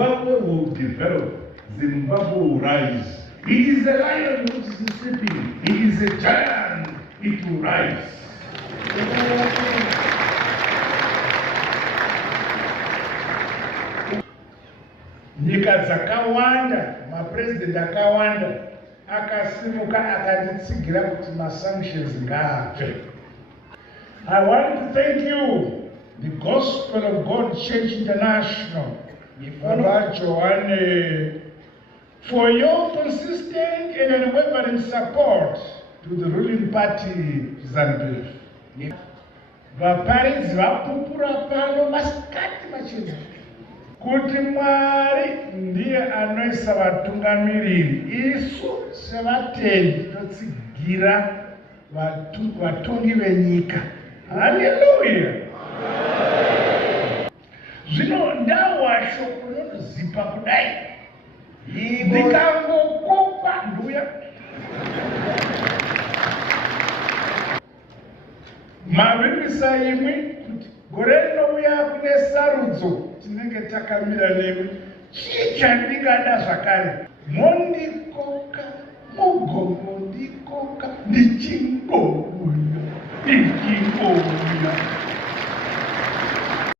Zimbabwe will develop. Zimbabwe will rise. It is a lion which is sleeping. It is a giant. It will rise. Nyika dzakawanda, mapresident akawanda akasimuka akatitsigira kuti masanctions ngaabve. I want to thank you, the Gospel of God Church International, Baba Joanne, for your consistent and unwavering support to the ruling party, ZANU-PF. Vaparidzi vapupura pano masikati machena kuti Mwari ndiye anoisa vatungamiriri, isu sevatendi totsigira vatongi venyika. Haleluya! Zvino ndawasho kunozipa kudai ndikangokopa nduya mavimbisa imwe kuti gore rinouya kune sarudzo tinenge takamira nemwe chii chandingada zvakare mondikoka mugomondikoka ndichingouya.